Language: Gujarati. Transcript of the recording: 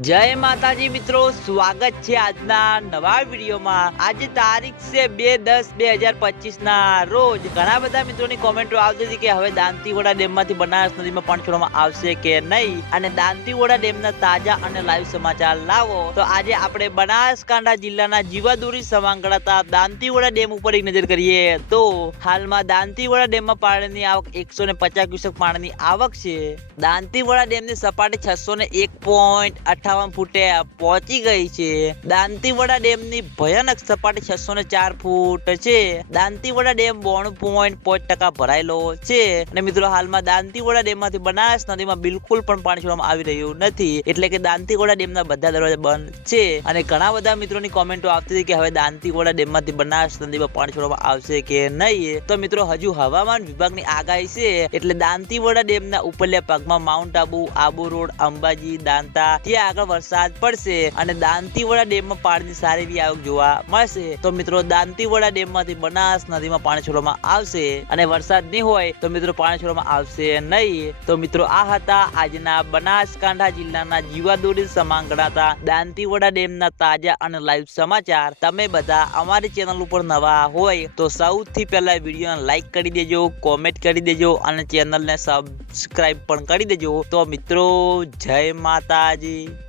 જય માતાજી મિત્રો, સ્વાગત છે આજના નવા વિડીયોમાં. આજે તારીખ છે બે દસ બે હજાર પચીસ ના રોજ. ઘણા બધા મિત્રોની કોમેન્ટો આવતી હતી કે હવે દાંતીવાડા ડેમમાંથી બનાસ નદીમાં પાણી છોડવામાં આવશે કે નહીં? અને દાંતીવાડા ડેમના તાજા અને લાઈવ સમાચાર લાવો. તો આજે આપણે બનાસકાંઠા જિલ્લાના જીવાદુરી સમાન ગણાતા દાંતીવાડા ડેમ ઉપર એક નજર કરીએ તો હાલમાં દાંતીવાડા ડેમમાં પાણીની આવક એકસો ને પચાસ ક્યુસેક પાણીની આવક છે. દાંતીવાડા ડેમની સપાટી છસો ને એક પોઈન્ટ અઠાવન ફૂટે, પહોંચી ગઈ છે. દાંતીવાડા ડેમની ભયાનક સપાટી છસો ને ચાર ફૂટ છે. દાંતીવાડા ડેમ બોણું પોઈન્ટ પાંચ ટકા ભરાયેલો છે. અને મિત્રો, હાલમાં દાંતીવાડા ડેમમાંથી બનાસ નદીમાં બિલકુલ પણ પાણી છોડવામાં આવી રહ્યું નથી. એટલે કે દાંતીવાડા ડેમના બધા દરવાજા બંધ છે. અને ઘણા બધા મિત્રોની કોમેન્ટો આવતી હતી કે હવે દાંતીવાડા ડેમમાંથી બનાસ નદીમાં પાણી છોડવામાં આવશે કે નહીં. તો મિત્રો, હજુ હવામાન વિભાગની આગાહી છે. એટલે દાંતીવાડા ડેમના ઉપરલા ભાગમાં માઉન્ટ આબુ આબુ રોડ અંબાજી, દાંતા, ત્યાં આગળ વરસાદ પડશે અને દાંતીવાડા ડેમમાં પાણીની સારી એવી આવક જોવા મળશે. તો મિત્રો, દાંતીવાડા ડેમમાંથી બનાસ નદીમાં પાણી છોડવામાં આવશે અને વરસાદ નહીં હોય તો મિત્રો પાણી છોડવામાં આવશે નહીં. તો મિત્રો, આ હતા આજના બનાસકાંઠા જિલ્લાના જીવાદોરી સમાન ગણાતા દાંતીવાડા ડેમના તાજા અને લાઈવ સમાચાર. તમે બધા અમારી ચેનલ ઉપર નવા હોય તો સૌથી પહેલા વિડીયોને લાઈક કરી દેજો કોમેન્ટ કરી દેજો અને ચેનલને સબસ્ક્રાઈબ પણ કરી દેજો. તો મિત્રો, જય માતાજી.